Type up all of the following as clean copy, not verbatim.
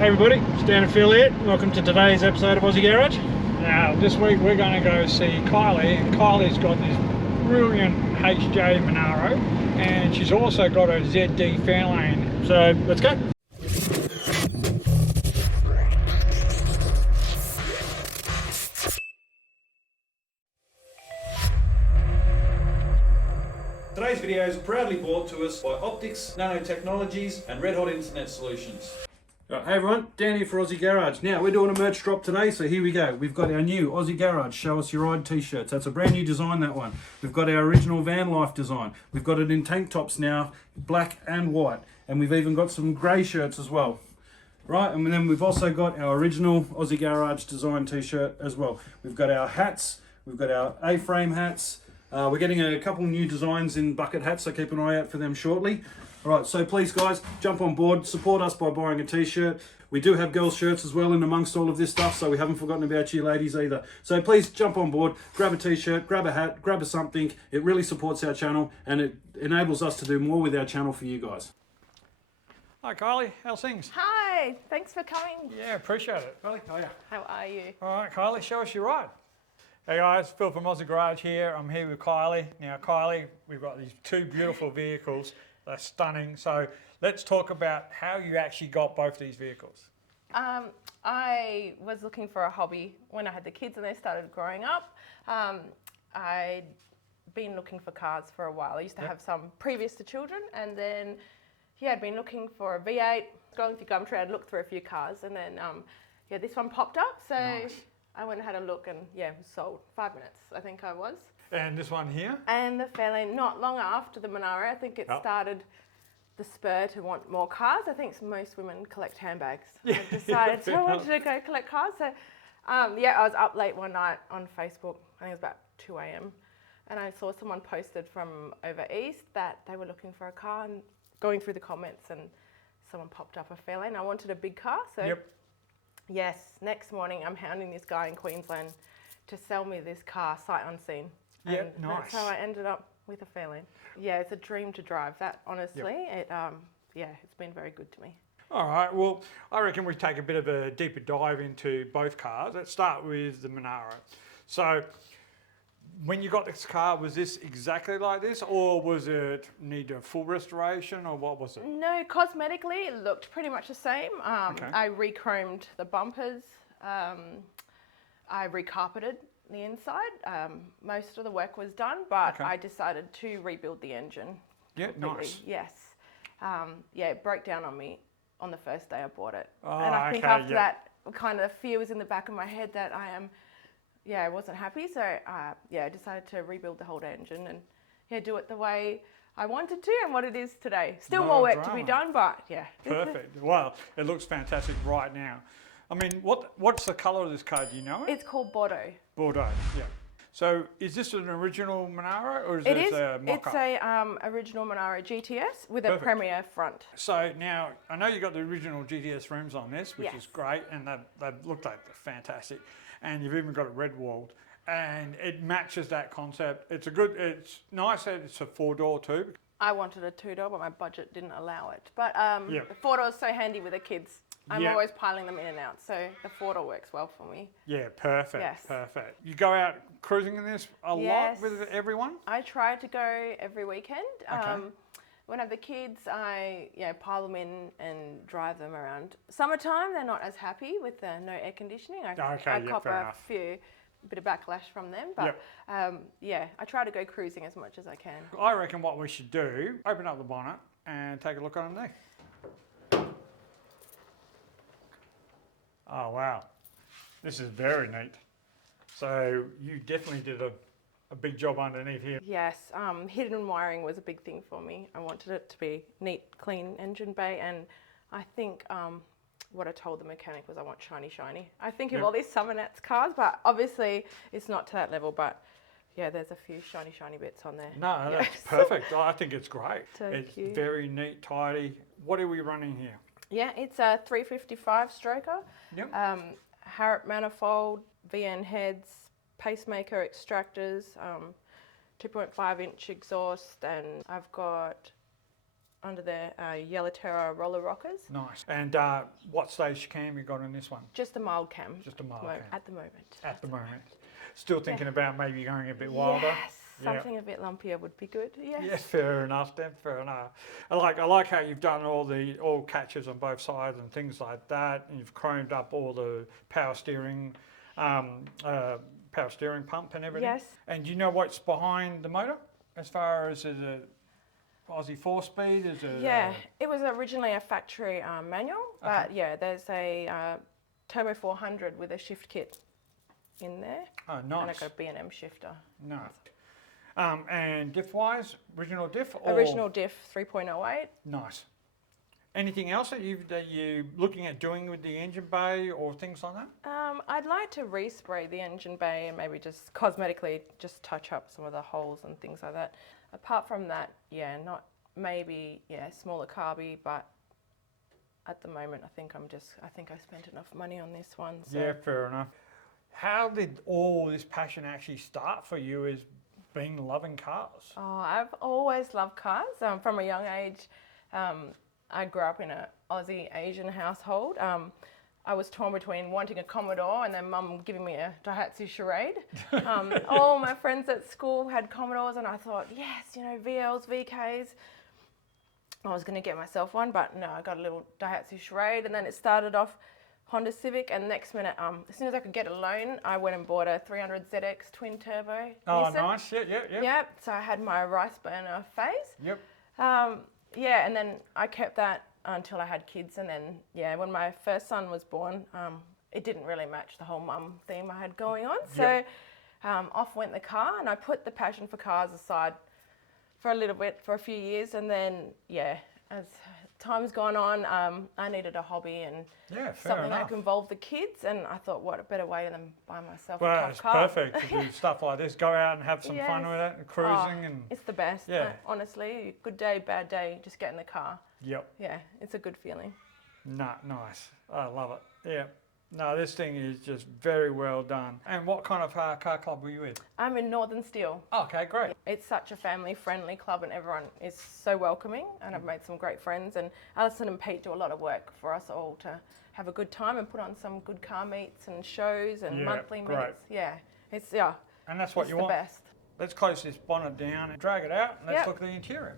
Hey everybody, Stan Affiliate. Welcome to today's episode of Aussie Garage. Now this week we're going to go see Kylie, and Kylie's got this brilliant HJ Monaro and she's also got a ZD Fairlane. So let's go. Today's video is proudly brought to us by Optics, Nanotechnologies and Red Hot Internet Solutions. Right, hey everyone, Dan here for Aussie Garage. Now we're doing a merch drop today, so here we go. We've got our new Aussie Garage Show Us Your Ride t-shirts. That's a brand new design, that one. We've got our original van life design. We've got it in tank tops now, black and white. And we've even got some grey shirts as well. Right, and then we've also got our original Aussie Garage design t-shirt as well. We've got our hats, we've got our A-frame hats. We're getting a couple new designs in bucket hats, so keep an eye out for them shortly. All right, so please guys, jump on board, support us by buying a t-shirt. We do have girls' shirts as well in amongst all of this stuff, so we haven't forgotten about you ladies either. So please jump on board, grab a t-shirt, grab a hat, grab a something. It really supports our channel and it enables us to do more with our channel for you guys. Hi Kylie, how's things? Hi, thanks for coming. Yeah, appreciate it. Kylie, how are you? How are you? All right, Kylie, show us your ride. Hey guys, Phil from Aussie Garage here. I'm here with Kylie. Now Kylie, we've got these two beautiful vehicles. They're stunning. So let's talk about how you actually got both these vehicles. I was looking for a hobby when I had the kids and they started growing up. I'd been looking for cars for a while. I used to have some previous to children, and then I'd been looking for a V8, going through Gumtree. I'd looked through a few cars, and then this one popped up. So nice. I went and had a look, and it was sold. 5 minutes, I think I was. And this one here? And the Fairlane, not long after the Monaro. I think it started the spur to want more cars. I think most women collect handbags. Yeah. I decided I wanted to go collect cars. So I was up late one night on Facebook. I think it was about 2 a.m. and I saw someone posted from over east that they were looking for a car, and going through the comments, and someone popped up a Fairlane. I wanted a big car, so yes, next morning I'm hounding this guy in Queensland to sell me this car sight unseen. Yeah, and nice. That's how I ended up with a Fairlane. Yeah, it's a dream to drive that, honestly. It's been very good to me. All right, well, I reckon we take a bit of a deeper dive into both cars. Let's start with the Monaro. So, when you got this car, was this exactly like this, or was it need a full restoration, or what was it? No, cosmetically, it looked pretty much the same. I re-chromed the bumpers. I recarpeted the inside. Most of the work was done, but I decided to rebuild the engine. Yeah, completely. nice. Yes. It broke down on me on the first day I bought it. Oh, and I think after that, kind of fear was in the back of my head that I wasn't happy. So I decided to rebuild the whole engine and do it the way I wanted to and what it is today. Still more work to be done, but yeah. Perfect. Well, it looks fantastic right now. I mean, what's the colour of this car? Do you know it? It's called Bordeaux. Bordeaux, yeah. So is this an original Monaro, or is this a mock-up? It's a original Monaro GTS with a Premier front. So now, I know you got the original GTS rims on this, which is great, and they look like they're fantastic. And you've even got it red walled, and it matches that concept. It's nice that it's a 4-door too. I wanted a 2-door, but my budget didn't allow it. But the 4-door is so handy with the kids. I'm always piling them in and out, so the 4-door works well for me. Yeah, perfect. Yes. Perfect. You go out cruising in this a lot with everyone? I try to go every weekend. When I have the kids, I pile them in and drive them around. Summertime, they're not as happy with the no air conditioning. I cop a bit of backlash from them, but I try to go cruising as much as I can. I reckon what we should do, open up the bonnet and take a look underneath. Oh wow, this is very neat. So you definitely did a big job underneath here. Yes, hidden wiring was a big thing for me. I wanted it to be neat, clean engine bay, and I think what I told the mechanic was I want shiny, shiny. I think of all these Summernats cars, but obviously it's not to that level, but there's a few shiny, shiny bits on there. No, that's perfect. I think it's great. It's cute. Very neat, tidy. What are we running here? Yeah, it's a 355 stroker. Yep. Harrop manifold, VN heads, pacemaker extractors, 2.5-inch exhaust, and I've got under the Yellow Terra roller rockers. Nice. And what stage cam you got on this one? Just a mild cam. Just a mild cam. At the moment. At the moment. Still thinking about maybe going a bit wilder? Yes, something a bit lumpier would be good. Yes. Yeah, fair enough, then. Fair enough. I like how you've done all catches on both sides and things like that, and you've chromed up all the power steering pump and everything. Yes. And do you know what's behind the motor, as far as is it Aussie 4-speed? Is it? Yeah, it was originally a factory manual, but yeah, there's a Turbo 400 with a shift kit in there. Oh, And nice. I've got a B&M shifter. Nice. And diff-wise, original diff? Or? Original diff 3.08. Nice. Anything else that you're looking at doing with the engine bay or things like that? I'd like to respray the engine bay and maybe just cosmetically just touch up some of the holes and things like that. Apart from that, yeah, smaller carby, but at the moment I think I spent enough money on this one. So. Yeah, fair enough. How did all this passion actually start for you as being loving cars? Oh, I've always loved cars. From a young age, I grew up in an Aussie Asian household. I was torn between wanting a Commodore and then Mum giving me a Daihatsu Charade. All my friends at school had Commodores and I thought, yes, VLs, VKs. I was going to get myself one, but no, I got a little Daihatsu Charade, and then it started off Honda Civic, and next minute, as soon as I could get a loan, I went and bought a 300 ZX twin turbo. Oh, Nissan. nice. Yeah. Yep. So I had my rice burner phase. Yep. Yeah, and then I kept that until I had kids, and then when my first son was born, it didn't really match the whole mum theme I had going on. So off went the car, and I put the passion for cars aside for a little bit, for a few years, and then as time's gone on, I needed a hobby and something that could involve the kids, and I thought, what a better way than buy myself a tough car. Well, it's perfect to do stuff like this. Go out and have some fun with it, and cruising. And it's the best. Yeah. Honestly, good day, bad day, just get in the car. Yep. Yeah, it's a good feeling. Nice. I love it. Yeah. No, this thing is just very well done. And what kind of car club were you with? I'm in Northern Steel. Okay, great. It's such a family-friendly club and everyone is so welcoming, and I've made some great friends, and Alison and Pete do a lot of work for us all to have a good time and put on some good car meets and shows and monthly meets. Yeah, it's And that's what you want. the best. Let's close this bonnet down and drag it out, and let's look at the interior.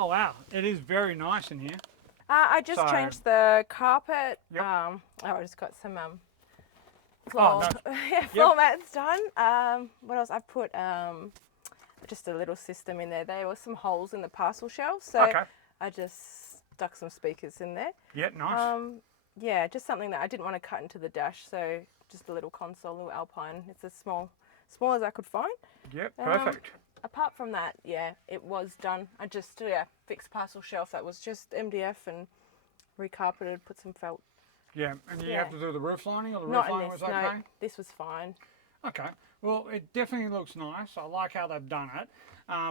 Oh wow, it is very nice in here. I just changed the carpet. Yep. I just got some floor, nice. floor mats done. What else? I've put just a little system in there. There were some holes in the parcel shelves, so I just stuck some speakers in there. Yeah, nice. Yeah, just something that I didn't want to cut into the dash, so just a little console, little Alpine. It's as small as I could find. Yep, perfect. Apart from that, it was done. I just fixed parcel shelf. That was just MDF and recarpeted, put some felt. Yeah, and you have to do the roof lining, or the Not roof in lining this, was okay? no, this was fine. Okay, well it definitely looks nice. I like how they've done it.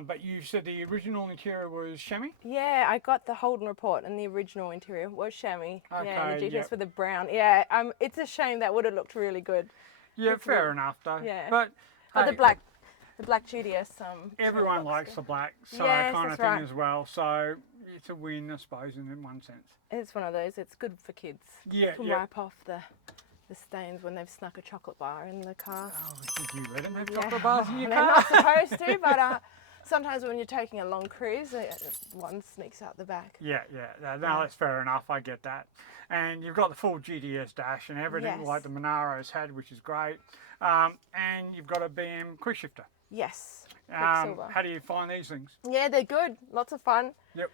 But you said the original interior was chamois? Yeah, I got the Holden report and the original interior was chamois. Okay, and the GTS with the brown. Yeah, it's a shame that would have looked really good. Yeah, fair enough though. Yeah. But the black GTS. Everyone likes the black, so Yes, kind of that's thing as well. So it's a win, I suppose, in one sense. It's one of those. It's good for kids. Yeah, to wipe off the stains when they've snuck a chocolate bar in the car. Oh, did you let them have chocolate bars in your They're car? not supposed to, but sometimes when you're taking a long cruise, one sneaks out the back. Yeah. No, that's fair enough. I get that. And you've got the full GTS dash and everything like the Monaro's had, which is great. And you've got a BM quick shifter. Yes. How do you find these things? Yeah, they're good. Lots of fun. Yep.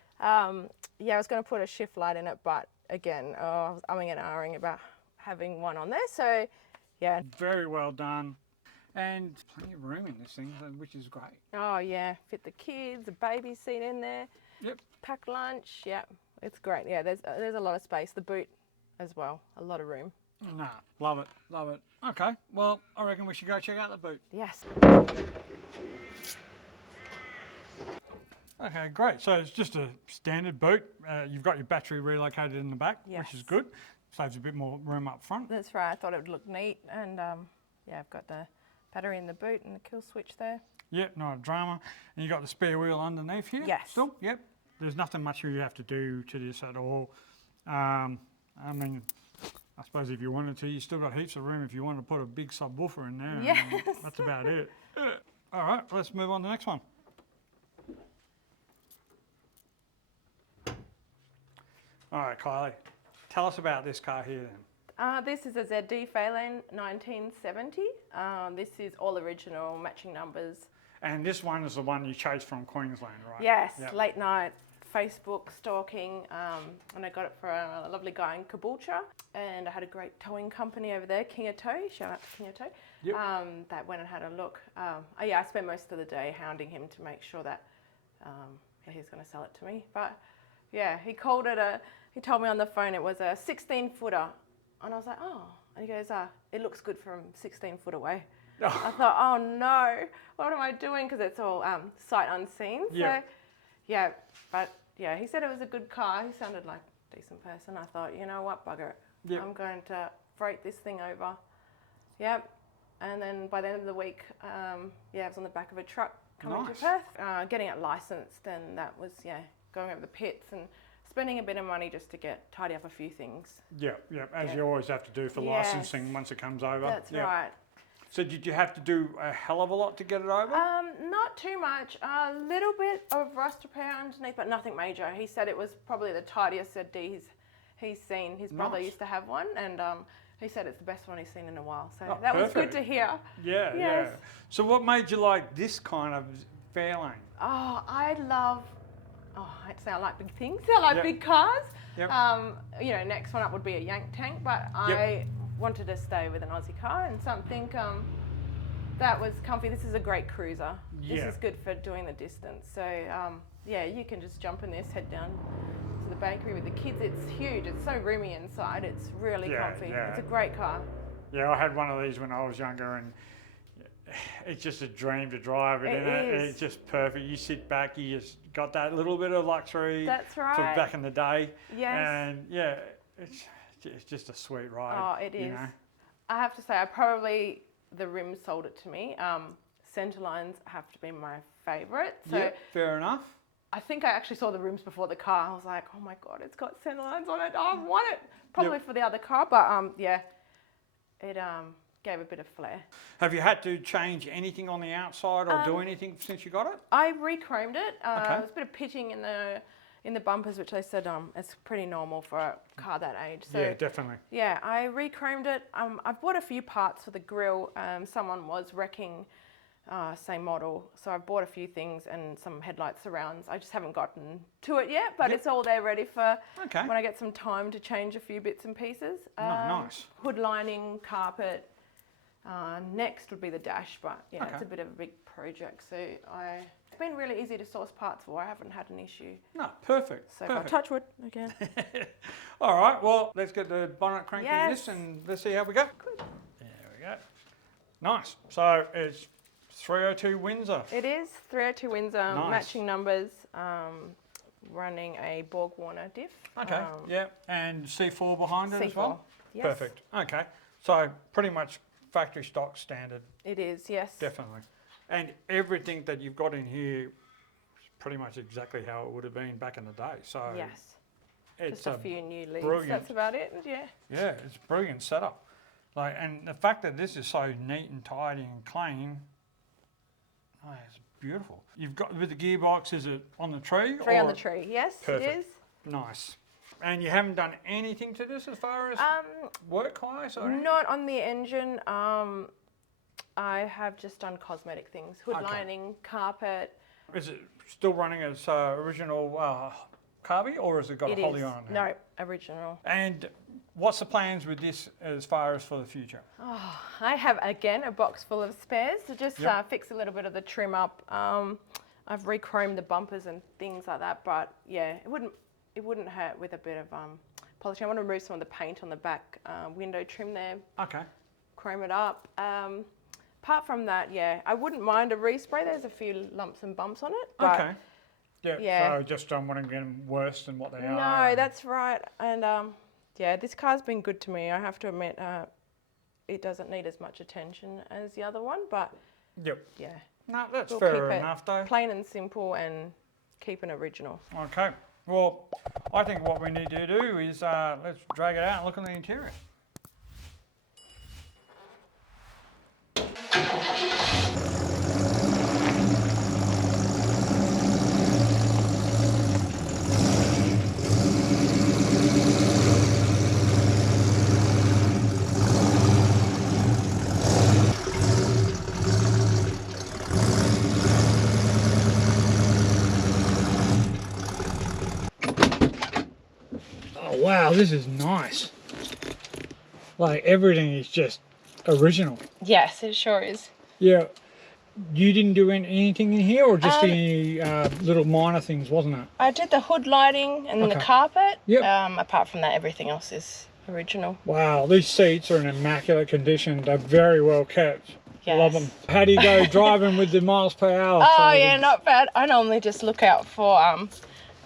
Yeah, I was going to put a shift light in it, but again, I was umming and ahhing about having one on there. So, yeah. Very well done. And plenty of room in this thing, which is great. Oh yeah, fit the kids, a baby seat in there. Yep. Pack lunch. Yeah, it's great. Yeah, there's a lot of space. The boot as well, a lot of room. Nah, love it, love it. Okay, well, I reckon we should go check out the boot. Yes. Okay, great. So it's just a standard boot. You've got your battery relocated in the back, which is good. Saves a bit more room up front. That's right. I thought it would look neat, and yeah, I've got the battery in the boot and the kill switch there. Yep, not a drama. And you've got the spare wheel underneath here. Yes. Still, yep. There's nothing much you have to do to this at all. I mean, I suppose if you wanted to, you still got heaps of room if you want to put a big subwoofer in there. Yes. That's about it. All right, let's move on to the next one. All right, Kylie, tell us about this car here then. This is a ZD Fairlane 1970. This is all original, matching numbers. And this one is the one you chased from Queensland, right? Yes, Yep. late night Facebook stalking, and I got it for a lovely guy in Caboolture, and I had a great towing company over there, King of Tow, shout out to King of Tow, Yep. that went and had a look. Yeah, I spent most of the day hounding him to make sure that he's going to sell it to me. But yeah, he told me on the phone it was a 16-footer, and I was like, oh, and he goes, it looks good from 16 foot away. I thought, oh no, what am I doing? Because it's all sight unseen. Yeah. So, yeah, but yeah, he said it was a good car. He sounded like a decent person. I thought, you know what, bugger it. Yep. I'm going to freight this thing over. Yep. And then by the end of the week, yeah, I was on the back of a truck coming to Perth, getting it licensed, and that was, yeah, going over the pits and spending a bit of money just to tidy up a few things. Yeah, as you always have to do for licensing once it comes over. That's right. So did you have to do a hell of a lot to get it over? Not too much. A little bit of rust repair underneath, but nothing major. He said it was probably the tidiest ZD he's seen. His brother used to have one, and he said it's the best one he's seen in a while. So that was good to hear. Yeah, yeah. So what made you like this kind of Fairlane? Oh, I hate to say I like big things. I like big cars. Yep. You know, next one up would be a Yank tank, but I wanted to stay with an Aussie car and something that was comfy. This is a great cruiser. This is good for doing the distance. So yeah, you can just jump in this, head down to the bakery with the kids. It's huge. It's so roomy inside. It's really comfy. Yeah. It's a great car. Yeah, I had one of these when I was younger, and it's just a dream to drive it. It's just perfect. You sit back, you just got that little bit of luxury. That's right. From back in the day. Yes. And yeah, it's just a sweet ride. Oh, it is. Know? I have to say, the rims sold it to me. Centre lines have to be my favourite. So fair enough. I think I actually saw the rims before the car. I was like, oh my God, it's got centre lines on it. I want it. Probably for the other car, but yeah, it gave a bit of flair. Have you had to change anything on the outside or do anything since you got it? I re-chromed it. There was a bit of pitching in the bumpers, which I said it's pretty normal for a car that age. So, yeah, definitely. Yeah, I re-chromed it. I've bought a few parts for the grille. Someone was wrecking same model, so I've bought a few things and some headlight surrounds. I just haven't gotten to it yet, but it's all there ready for when I get some time to change a few bits and pieces. Nice. Hood lining, carpet. Next would be the dash, but yeah, it's a bit of a big project. So it's been really easy to source parts for. I haven't had an issue. No, perfect. So I'll touch wood again. All right, well, let's get the bonnet cranked in this and let's see how we go. Good. There we go. Nice. So it's 302 Windsor. It is 302 Windsor, matching numbers, running a Borg Warner diff. Okay, and C4 behind it as well? Yes. Perfect. Okay, so pretty much factory stock standard. It is, yes. Definitely. And everything that you've got in here is pretty much exactly how it would have been back in the day. So yes. It's just a few new leads. Brilliant. That's about it. Yeah. Yeah, it's a brilliant setup. Like, and the fact that this is so neat and tidy and clean, it's beautiful. You've got with the gearbox. Is it on the tree? Three on the tree. Yes, perfect. it is. Nice. And you haven't done anything to this as far as work-wise? Not on the engine. I have just done cosmetic things. Hood lining, carpet. Is it still running as original carby, or has it got a Holly on it now? No, original. And what's the plans with this as far as for the future? Oh, I have again a box full of spares to just Yep. fix a little bit of the trim up. I've re-chromed the bumpers and things like that, but yeah, it wouldn't hurt with a bit of polishing. I want to remove some of the paint on the back window trim there, Okay. chrome it up. Apart from that, yeah, I wouldn't mind a respray. There's a few lumps and bumps on it. But Okay. Yeah. yeah. So just don't want to get them worse than what they are. no, that's right. And yeah, this car's been good to me. I have to admit, it doesn't need as much attention as the other one, but Yep. yeah, No, that's we'll fair keep enough, it though. plain and simple and keep an original. Okay. Well, I think what we need to do is let's drag it out and look on the interior. Oh wow, this is nice. Like everything is just original. Yes, it sure is. Yeah. You didn't do anything in here, or just any little minor things, wasn't it? I did the hood lighting and the Okay. carpet. Yep. Apart from that, everything else is original. Wow, these seats are in immaculate condition. They're very well kept. Yes. Love them. How do you go driving with the miles per hour? Oh side of yeah, things? not bad. I normally just look out for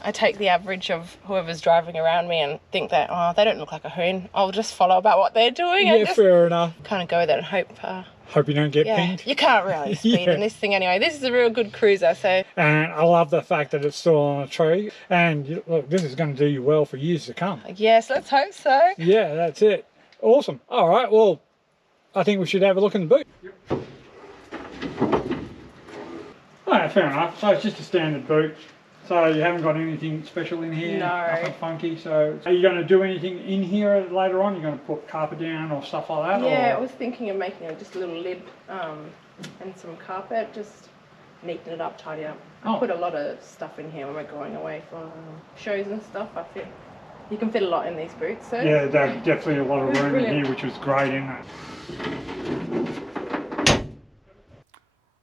I take the average of whoever's driving around me and think that, oh, they don't look like a hoon. I'll just follow about what they're doing and Yeah, just fair enough. kind of go there and hope. Hope you don't get Yeah, pinged. you can't really speed Yeah. in this thing anyway. This is a real good cruiser, so And I love the fact that it's still on a tree. And look, this is going to do you well for years to come. yes, let's hope so. Yeah, that's it. Awesome. All right, well, I think we should have a look in the boot. All right, fair enough. So it's just a standard boot. So you haven't got anything special in here? No. Nothing funky. So are you going to do anything in here later on? You're going to put carpet down or stuff like that? Yeah, I or? was thinking of making just a little lid and some carpet, just neaten it up, tidy up. I Oh. put a lot of stuff in here when we're going away for shows and stuff. You can fit a lot in these boots. So Yeah, there's definitely a lot of It was room in brilliant. here, which was great, isn't it?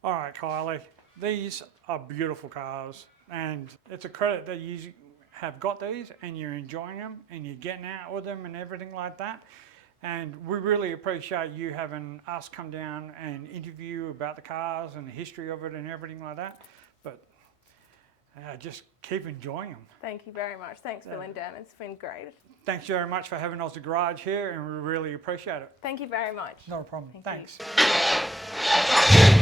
All right, Kylie, these are beautiful cars, and it's a credit that you have got these and you're enjoying them and you're getting out with them and everything like that. And we really appreciate you having us come down and interview about the cars and the history of it and everything like that. But just keep enjoying them. thank you very much. Thanks, Phil and Dan. It's been great. Thanks very much for having Aussie Garage here, and we really appreciate it. Thank you very much. Not a problem. Thank you. Thanks.